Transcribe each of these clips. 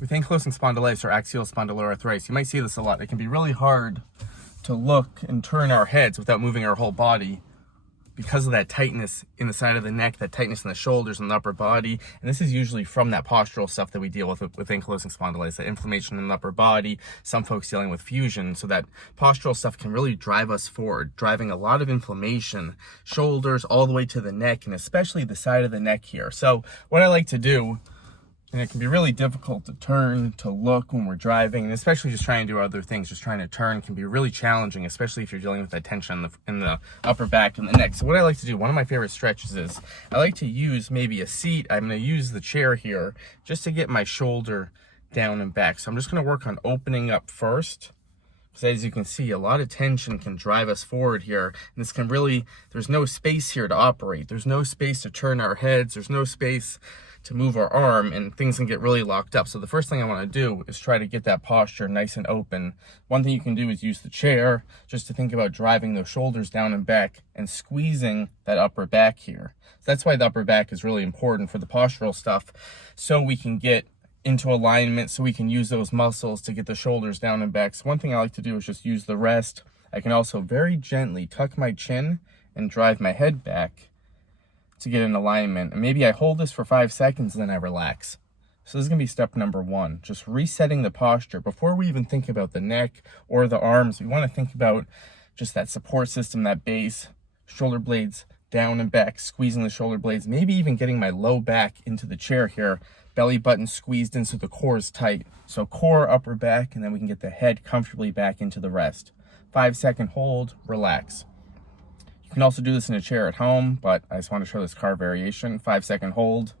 With ankylosing spondylitis or axial spondyloarthritis, you might see this a lot. It can be really hard to look and turn our heads without moving our whole body because of that tightness in the side of the neck, that tightness in the shoulders and the upper body. And this is usually from that postural stuff that we deal with ankylosing spondylitis, that inflammation in the upper body, some folks dealing with fusion. So that postural stuff can really drive us forward, driving a lot of inflammation, shoulders all the way to the neck, and especially the side of the neck here. So what I like to do, and it can be really difficult to turn, to look when we're driving, and especially just trying to do other things. Just trying to turn can be really challenging, especially if you're dealing with that tension in the upper back and the neck. So what I like to do, one of my favorite stretches is, I like to use maybe a seat. I'm going to use the chair here just to get my shoulder down and back. So I'm just going to work on opening up first. So as you can see, a lot of tension can drive us forward here. And this can really, there's no space here to operate. There's no space to turn our heads. There's no space to move our arm, and things can get really locked up. So the first thing I want to do is try to get that posture nice and open. One thing you can do is use the chair just to think about driving those shoulders down and back and squeezing that upper back here. So that's why the upper back is really important for the postural stuff, so we can get into alignment, so we can use those muscles to get the shoulders down and back. So one thing I like to do is just use the rest. I can also very gently tuck my chin and drive my head back to get in alignment. And maybe I hold this for 5 seconds and then I relax. So this is gonna be step number one, just resetting the posture. Before we even think about the neck or the arms, we wanna think about just that support system, that base, shoulder blades down and back, squeezing the shoulder blades, maybe even getting my low back into the chair here, belly button squeezed in so the core is tight. So core, upper back, and then we can get the head comfortably back into the rest. 5-second hold, relax. You can also do this in a chair at home, but I just want to show this car variation. 5-second hold.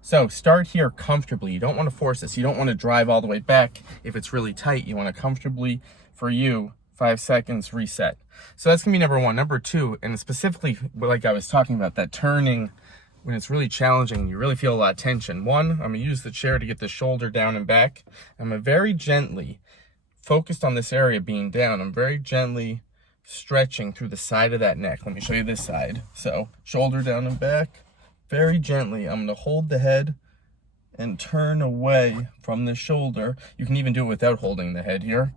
So start here comfortably. You don't want to force this. You don't want to drive all the way back if it's really tight. You want to comfortably, for you, 5 seconds, reset. So that's going to be number one. Number two, and specifically like I was talking about, that turning when it's really challenging, you really feel a lot of tension. One, I'm going to use the chair to get the shoulder down and back. I'm going to very gently, focused on this area being down, I'm very gently stretching through the side of that neck. Let me show you this side. So shoulder down and back, very gently. I'm going to hold the head and turn away from the shoulder. You can even do it without holding the head here,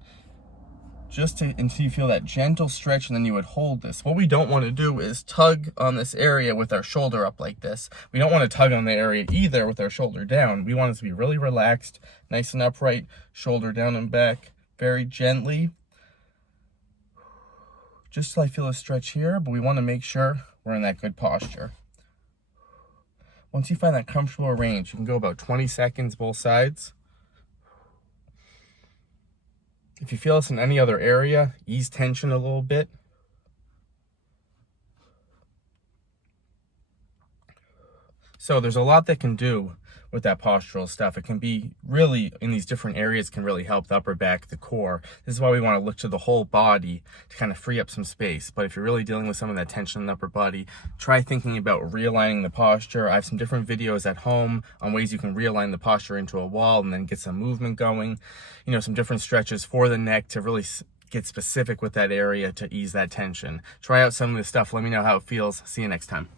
just until you feel that gentle stretch, and then you would hold this. What we don't want to do is tug on this area with our shoulder up like this. We don't want to tug on the area either with our shoulder down. We want it to be really relaxed, nice and upright, shoulder down and back, very gently. Just till I feel a stretch here, but we want to make sure we're in that good posture. Once you find that comfortable range, you can go about 20 seconds both sides. If you feel this in any other area, ease tension a little bit. So there's a lot that can do with that postural stuff. It can be really, in these different areas, can really help the upper back, the core. This is why we want to look to the whole body to kind of free up some space. But if you're really dealing with some of that tension in the upper body, try thinking about realigning the posture. I have some different videos at home on ways you can realign the posture into a wall and then get some movement going. You know, some different stretches for the neck to really get specific with that area to ease that tension. Try out some of this stuff. Let me know how it feels. See you next time.